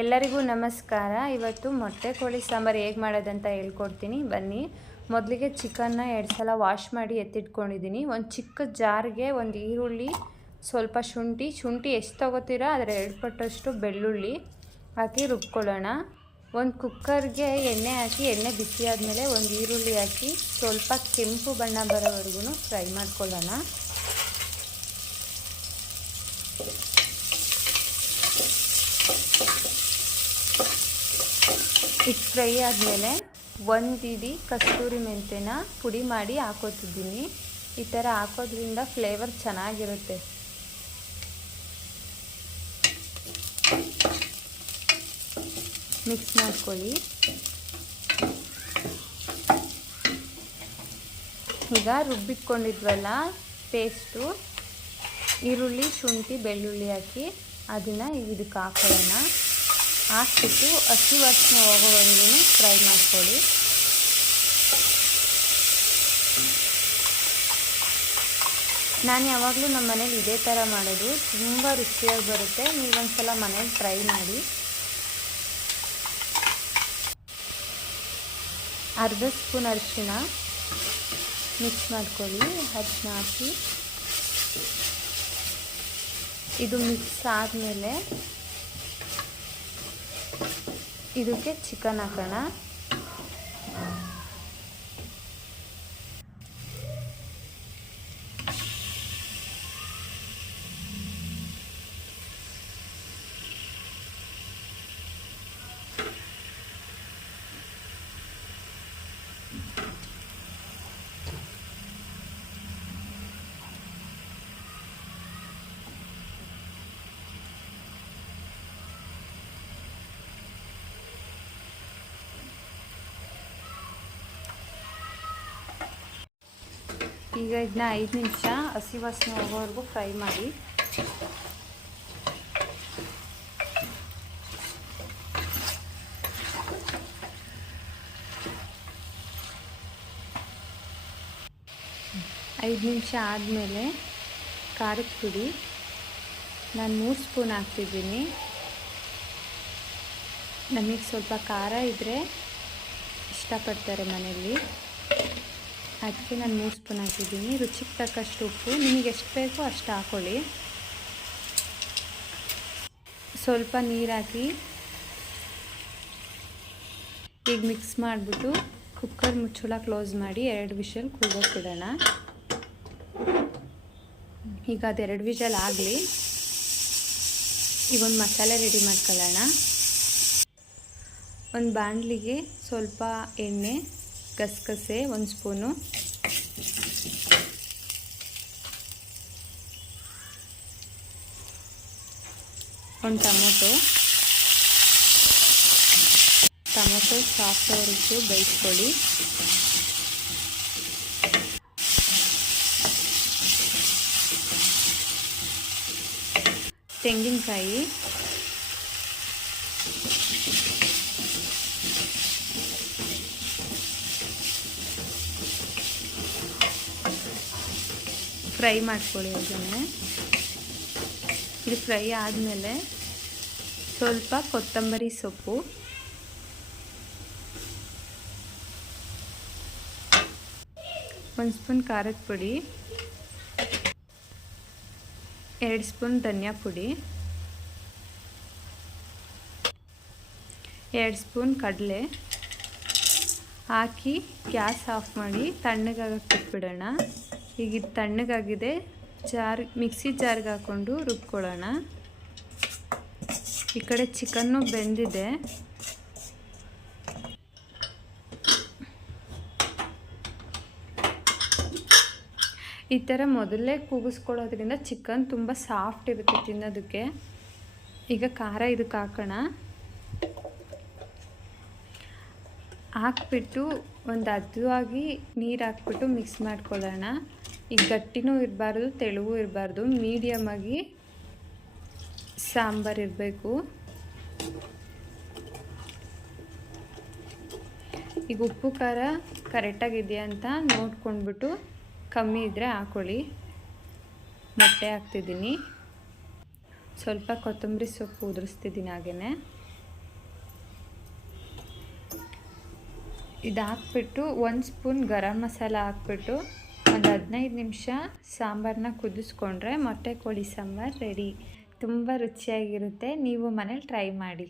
ಎಲ್ಲರಿಗೂ ನಮಸ್ಕಾರ. ಇವತ್ತು ಮೊಟ್ಟೆ ಕೋಳಿ ಸಾಂಬಾರು ಹೇಗೆ ಮಾಡೋದಂತ ಹೇಳ್ಕೊಡ್ತೀನಿ ಬನ್ನಿ. ಮೊದಲಿಗೆ ಚಿಕನ್ನ 2 ಸಲ ವಾಶ್ ಮಾಡಿ ಎತ್ತಿಟ್ಕೊಂಡಿದ್ದೀನಿ. ಒಂದು ಚಿಕ್ಕ ಜಾರ್ಗೆ ಒಂದು ಈರುಳ್ಳಿ, ಸ್ವಲ್ಪ ಶುಂಠಿ ಎಷ್ಟು ತೊಗೋತೀರಾ ಅದರ 2 ಪಟ್ಟಷ್ಟು ಬೆಳ್ಳುಳ್ಳಿ ಹಾಕಿ ರುಬ್ಕೊಳ್ಳೋಣ. ಒಂದು ಕುಕ್ಕರ್ಗೆ ಎಣ್ಣೆ ಹಾಕಿ ಎಣ್ಣೆ ಬಿಸಿ ಆದಮೇಲೆ ಒಂದು ಈರುಳ್ಳಿ ಹಾಕಿ ಸ್ವಲ್ಪ ಕೆಂಪು ಬಣ್ಣ ಬರೋವರೆಗೂ ಫ್ರೈ ಮಾಡ್ಕೊಳ್ಳೋಣ. ಇದು ಫ್ರೈ ಆದಮೇಲೆ 1 ಇಡಿ ಕಸ್ತೂರಿ ಮೆಂತ್ಯನ ಪುಡಿ ಮಾಡಿ ಹಾಕೋತಿದ್ದೀನಿ. ಈ ಥರ ಹಾಕೋದ್ರಿಂದ ಫ್ಲೇವರ್ ಚೆನ್ನಾಗಿರುತ್ತೆ. ಮಿಕ್ಸ್ ಮಾಡ್ಕೊಳ್ಳಿ. ಈಗ ರುಬ್ಬಿಟ್ಕೊಂಡಿದ್ವಲ್ಲ ಪೇಸ್ಟು, ಈರುಳ್ಳಿ, ಶುಂಠಿ, ಬೆಳ್ಳುಳ್ಳಿ ಹಾಕಿ ಅದನ್ನು ಇದಕ್ಕೆ ಹಾಕೊಳ್ಳೋಣ. ಹಾಕ್ಬಿಟ್ಟು ಹಸಿ ವಾಸನೆ ಹೋಗೋವರೆಗೂ ಫ್ರೈ ಮಾಡ್ಕೊಳ್ಳಿ. ನಾನು ಯಾವಾಗಲೂ ನಮ್ಮ ಮನೇಲಿ ಇದೇ ಥರ ಮಾಡೋದು, ತುಂಬ ರುಚಿಯಾಗಿ ಬರುತ್ತೆ. ನೀವೊಂದ್ಸಲ ಮನೇಲಿ ಟ್ರೈ ಮಾಡಿ. ಅರ್ಧ ಸ್ಪೂನ್ ಅರಿಶಿಣ ಮಿಕ್ಸ್ ಮಾಡ್ಕೊಳ್ಳಿ. ಅರಿಶಿಣ ಹಾಕಿ ಇದು ಮಿಕ್ಸ್ ಆದಮೇಲೆ ಇದಕ್ಕೆ ಚಿಕನ್ ಹಾಕೋಣ. ಈಗ ಇದನ್ನ 5 ನಿಮಿಷ ಹಸಿ ವಾಸನೆ ಹೋಗೋವರೆಗೂ ಫ್ರೈ ಮಾಡಿ. ಐದು ನಿಮಿಷ ಆದಮೇಲೆ ಖಾರದ ಪುಡಿ ನಾನು 3 ಸ್ಪೂನ್ ಹಾಕ್ತಿದ್ದೀನಿ. ನಮಗೆ ಸ್ವಲ್ಪ ಖಾರ ಇದ್ದರೆ ಇಷ್ಟಪಡ್ತಾರೆ ಮನೆಯಲ್ಲಿ, ಅದಕ್ಕೆ ನಾನು 3 ಸ್ಪೂನ್ ಹಾಕಿದ್ದೀನಿ. ರುಚಿಗೆ ತಕ್ಕಷ್ಟು ಉಪ್ಪು, ನಿಮಗೆ ಎಷ್ಟು ಬೇಕೋ ಅಷ್ಟು ಹಾಕ್ಕೊಳ್ಳಿ. ಸ್ವಲ್ಪ ನೀರು ಹಾಕಿ ಈಗ ಮಿಕ್ಸ್ ಮಾಡಿಬಿಟ್ಟು ಕುಕ್ಕರ್ ಮುಚ್ಚಳ ಕ್ಲೋಸ್ ಮಾಡಿ 2 ವಿಷಲ್ ಕೂಗೋಕ್ಕಿಡೋಣ. ಈಗ ಅದು 2 ವಿಷಲ್ ಆಗಲಿ. ಈಗ ಒಂದು ಮಸಾಲೆ ರೆಡಿ ಮಾಡ್ಕೊಳ್ಳೋಣ. ಒಂದು ಬಾಣಲಿಗೆ ಸ್ವಲ್ಪ ಎಣ್ಣೆ, ಗಸಗಸೆ 1 ಸ್ಪೂನು, ಒಂದು ಟೊಮೊಟೊ ಸಾಫ್ಟ್ ಆಗೋವರೆಗೂ ಬೇಯಿಸ್ಕೊಳ್ಳಿ. ತೆಂಗಿನಕಾಯಿ, ಫ್ರೈ ಮಾಡ್ಕೊಳ್ಳಿ. ಅದನ್ನೇ ಇದು ಫ್ರೈ ಆದಮೇಲೆ ಸ್ವಲ್ಪ ಕೊತ್ತಂಬರಿ ಸೊಪ್ಪು, ಒಂದು ಸ್ಪೂನ್ ಖಾರದ ಪುಡಿ, 2 ಸ್ಪೂನ್ ಧನಿಯಾ ಪುಡಿ, 2 ಸ್ಪೂನ್ ಕಡಲೆ ಹಾಕಿ ಗ್ಯಾಸ್ ಆಫ್ ಮಾಡಿ ತಣ್ಣಗಾಗಕ್ಕೆ ಬಿಟ್ಬಿಡೋಣ. ಈಗ ಇದು ತಣ್ಣಗಾಗಿದೆ. ಮಿಕ್ಸಿ ಜಾರ್ಗೆ ಹಾಕ್ಕೊಂಡು ರುಬ್ಕೊಳ್ಳೋಣ. ಈ ಕಡೆ ಚಿಕನ್ನು ಬೆಂದಿದೆ. ಈ ಥರ ಮೊದಲೇ ಕೂಗಿಸ್ಕೊಳ್ಳೋದ್ರಿಂದ ಚಿಕನ್ ತುಂಬ ಸಾಫ್ಟ್ ಇರುತ್ತೆ ತಿನ್ನೋದಕ್ಕೆ. ಈಗ ಖಾರ ಇದಕ್ಕೆ ಹಾಕೋಣ. ಹಾಕ್ಬಿಟ್ಟು ಒಂದು ಹದವಾಗಿ ನೀರು ಹಾಕ್ಬಿಟ್ಟು ಮಿಕ್ಸ್ ಮಾಡ್ಕೊಳ್ಳೋಣ. ಈಗ ಗಟ್ಟಿನೂ ಇರಬಾರ್ದು, ತೆಳುವೂ ಇರಬಾರ್ದು, ಮೀಡಿಯಮಾಗಿ ಸಾಂಬಾರು ಇರಬೇಕು. ಈಗ ಉಪ್ಪು ಖಾರ ಕರೆಕ್ಟಾಗಿದೆಯಾ ಅಂತ ನೋಡ್ಕೊಂಡ್ಬಿಟ್ಟು ಕಮ್ಮಿ ಇದ್ದರೆ ಹಾಕ್ಕೊಳ್ಳಿ. ಮೊಟ್ಟೆ ಹಾಕ್ತಿದ್ದೀನಿ, ಸ್ವಲ್ಪ ಕೊತ್ತಂಬರಿ ಸೊಪ್ಪು ಉದುರಿಸ್ತಿದ್ದೀನಿ ಹಾಗೆಯೇ. ಇದು ಹಾಕ್ಬಿಟ್ಟು 1 ಸ್ಪೂನ್ ಗರಂ ಮಸಾಲ ಹಾಕ್ಬಿಟ್ಟು ಒಂದು 15 ನಿಮಿಷ ಸಾಂಬಾರನ್ನ ಕುದಿಸ್ಕೊಂಡ್ರೆ ಮೊಟ್ಟೆ ಕೋಳಿ ಸಾಂಬಾರು ರೆಡಿ. ತುಂಬ ರುಚಿಯಾಗಿರುತ್ತೆ, ನೀವು ಮನೇಲಿ ಟ್ರೈ ಮಾಡಿ.